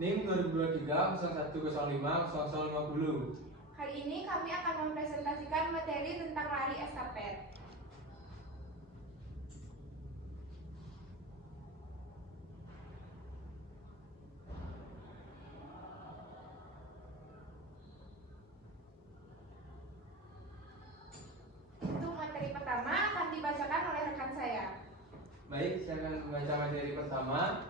NIM 2023 0105 0050. Kali ini kami akan mempresentasikan materi tentang lari estafet. Untuk materi pertama akan dibacakan oleh rekan saya. Baik, saya akan membaca materi pertama.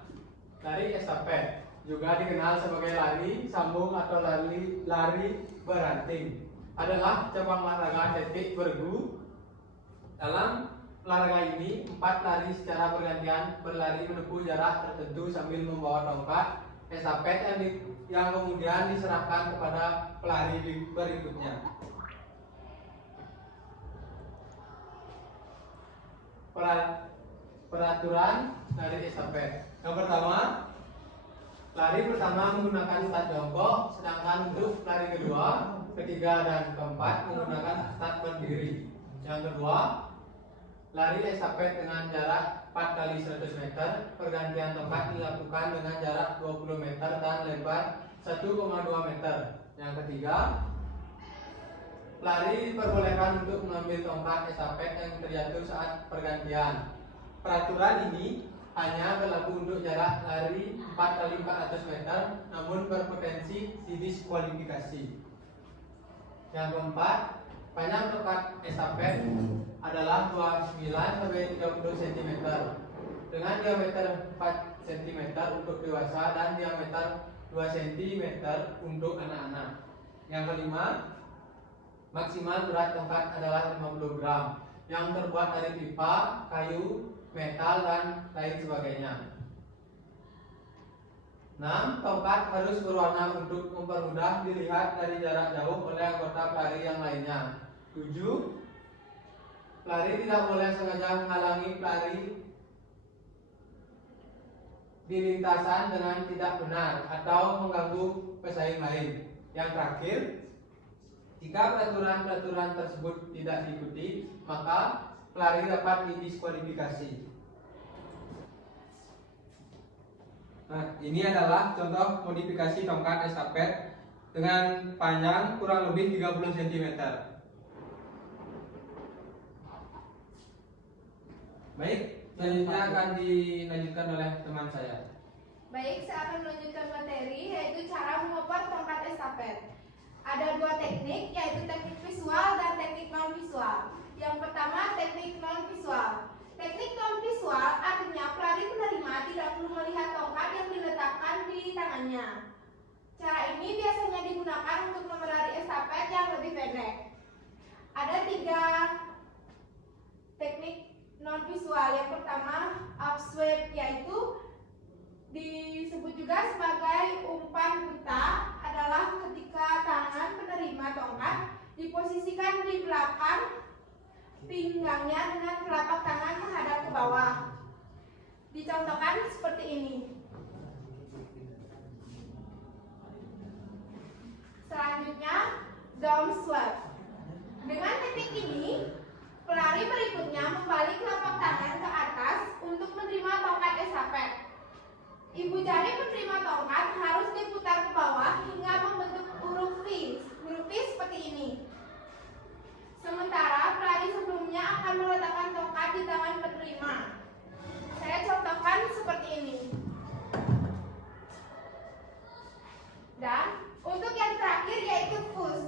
Lari estafet, juga dikenal sebagai lari sambung atau lari beranting, adalah cabang olahraga atletik bergu. Dalam olahraga ini, 4 lari secara bergantian berlari menempuh jarak tertentu sambil membawa tongkat estafet yang kemudian diserahkan kepada pelari berikutnya. Peraturan lari estafet. Yang pertama, lari pertama menggunakan start jongkok, sedangkan untuk lari kedua, ketiga, dan keempat menggunakan start berdiri. Yang kedua, lari estafet dengan jarak 4 kali 100 meter, pergantian tongkat dilakukan dengan jarak 20 meter dan lebar 1,2 meter. Yang ketiga, pelari diperbolehkan untuk mengambil tongkat estafet yang terjatuh saat pergantian. Peraturan ini hanya berlaku untuk jarak lari 4 kali 400 meter, namun berpotensi didiskualifikasi. Yang keempat, panjang tongkat estafet adalah 29 sampai 30 cm dengan diameter 4 cm untuk dewasa dan diameter 2 cm untuk anak-anak. Yang kelima, maksimal berat tongkat adalah 50 gram yang terbuat dari pipa, kayu, metal, dan lain sebagainya. 6. Tongkat harus berwarna untuk mempermudah dilihat dari jarak jauh oleh anggota pelari yang lainnya. 7. Pelari tidak boleh sengaja menghalangi pelari di lintasan dengan tidak benar atau mengganggu pesaing lain. Yang terakhir, jika peraturan-peraturan tersebut tidak diikuti, maka pelari dapat didiskualifikasi. Nah, ini adalah contoh modifikasi tongkat estafet dengan panjang kurang lebih 30 cm. Baik, selanjutnya akan dilanjutkan oleh teman saya. Baik, saya akan melanjutkan materi yaitu cara mengoper tongkat estafet. Ada 2 teknik, yaitu teknik visual dan teknik non visual. Yang pertama, teknik non visual. Teknik non visual artinya pelari penerima tidak perlu melihat tongkat yang diletakkan di tangannya. Cara ini biasanya digunakan untuk melari estafet yang lebih pendek. Ada 3 teknik non visual. Yang pertama, upsweep, yaitu disebut juga sebagai umpan buta, adalah ketika tangan penerima tongkat diposisikan di belakang pinggangnya dengan telapak tangan menghadap ke bawah. Dicontohkan seperti ini. Selanjutnya, down sweep. Dengan teknik ini, pelari berikutnya membalik telapak tangan ke atas untuk menerima tongkat estafet. Ibu jari penerima tongkat harus diputar ke bawah hingga membentuk huruf V seperti ini. Sementara pelari sebelumnya akan meletakkan tongkat di tangan penerima. Saya contohkan seperti ini. Dan untuk yang terakhir yaitu push.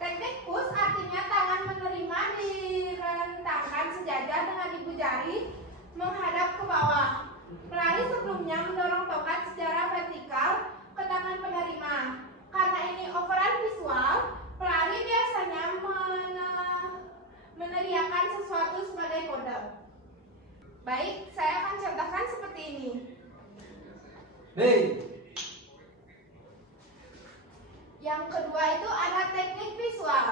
Teknik push artinya tangan menerima direntangkan sejajar dengan ibu jari menghadap ke bawah. Pelari sebelumnya mendorong tongkat secara vertikal ke tangan penerima. Karena ini overall visual, pelari biasanya meneriakkan sesuatu sebagai kode. Baik, saya akan contohkan seperti ini. Yang kedua itu ada teknik visual.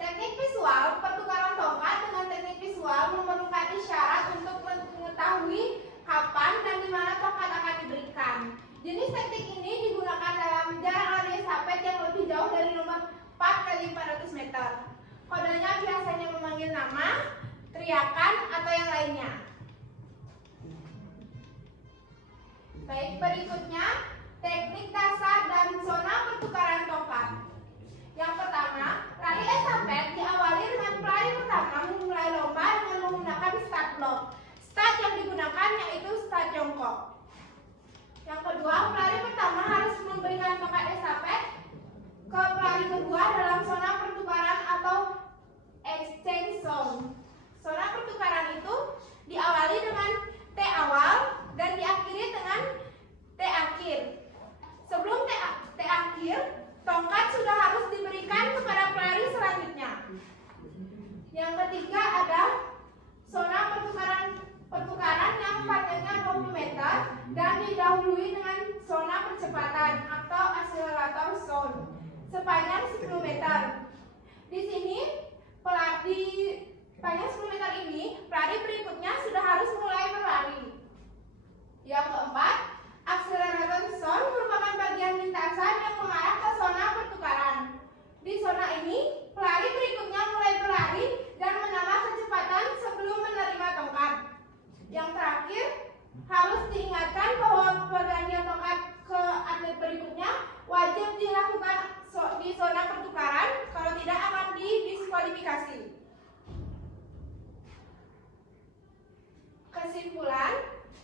Teknik visual, pertukaran tongkat dengan teknik visual memerlukan isyarat untuk mengetahui kapan dan di mana tongkat akan diberikan. Jenis teknik ini digunakan dalam jarak lari estafet yang lebih jauh dari nomor 4 kali 400 meter. Kodenya biasanya memanggil nama, teriakan, atau yang lainnya. Baik, berikutnya teknik dasar dan zona pertukaran tongkat. Yang pertama, lari estafet diawali dengan pelari pertama memulai lomba dengan menggunakan start block. Start yang digunakan yaitu start jongkok. Yang kedua, pelari pertama harus memberikan tongkat estafet ke pelari kedua dalam zona pertukaran atau exchange zone. Zona pertukaran itu diawali dengan T awal dan diakhiri dengan T akhir. Sebelum T akhir, tongkat sudah harus diberikan kepada pelari selanjutnya. Yang ketiga ada zona pertukaran yang panjangnya 20 meter dan didahului dengan zona percepatan atau accelerator zone sepanjang 10 meter. Di sini pelari panjang 10 meter ini, pelari berikutnya sudah harus mulai berlari. Yang keempat, accelerator zone merupakan bagian lintasan yang mengarah ke zona pertukaran. Di zona ini, pelari berikutnya mulai berlari dan menambah kecepatan sebelum menerima tongkat. Yang terakhir, harus diingatkan bahwa pergantian tongkat ke atlet berikutnya wajib dilakukan di zona pertukaran, kalau tidak akan didiskualifikasi. Kesimpulan,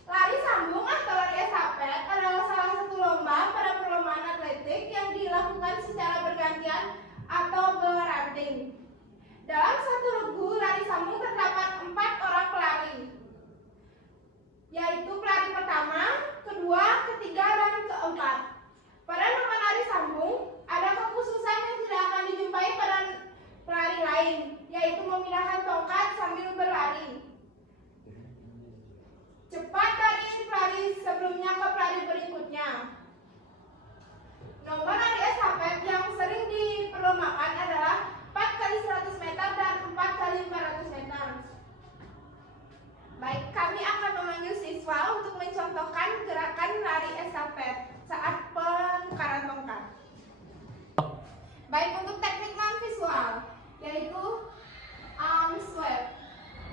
lari sambung atau lari estafet adalah salah satu lomba pada perlombaan atletik yang dilakukan secara bergantian atau beranting. Dalam satu regu lari sambung terdapat 4 orang pelari, yaitu pelari pertama, kedua, ketiga, dan keempat. Pada lomba lari sambung, ada kekhususan yang tidak akan dijumpai pada pelari lain, yaitu memindahkan tongkat sambil berlari cepat dari pelari sebelumnya ke pelari berikutnya. Nomor lari estafet yang sering diperlombakan adalah 4x100 meter dan 4x400 meter. Baik, kami akan memanggil siswa untuk mencontohkan gerakan lari estafet saat penukaran tongkat. Baik, untuk teknik non visual yaitu arm sweep.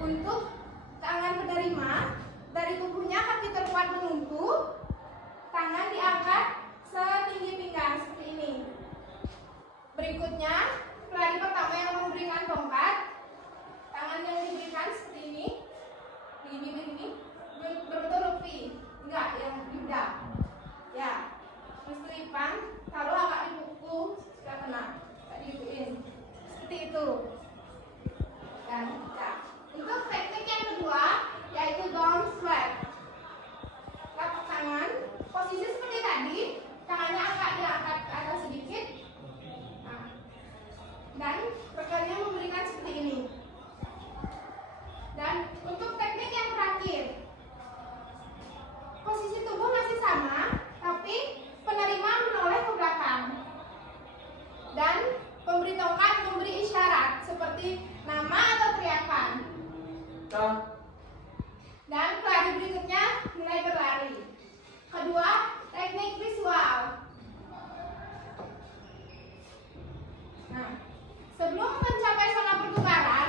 Untuk tangan penerima, dari tubuhnya kaki terkuat menunggu, tangan diangkat setinggi pinggang seperti ini. Berikutnya, pelari pertama yang memberikan tongkat, tangan yang diberikan seperti ini, begini, berbentuk V, enggak yang yuda. Ya, meskipun kalau agak dipukul sudah kena, tak diikutin, seperti itu. Dan ya. Untuk teknik yang kedua yaitu down sweep. Telapak tangan, posisi seperti tadi, tangannya diangkat ke atas sedikit. Nah, dan rekannya memberikan seperti ini. Dan untuk teknik yang terakhir, posisi tubuh masih sama, tapi penerima menoleh ke belakang. Dan pemberi tongkat memberi isyarat seperti nama atau teriakan. Dan pelari berikutnya mulai berlari. Kedua, teknik visual. Nah, sebelum mencapai zona pertukaran,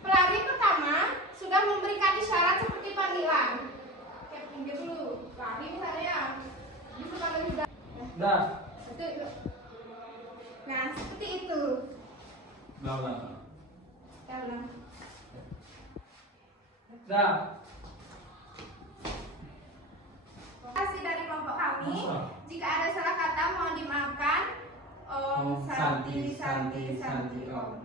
pelari pertama sudah memberikan isyarat seperti panggilan. Kayak pinggir dulu, lari misalnya. Bisa panggil juga. Dah. Nah, seperti itu. Ulang. Dah. Terima kasih dari kelompok kami. Jika ada salah kata mohon dimaafkan. Om Santi Santi Santi Om.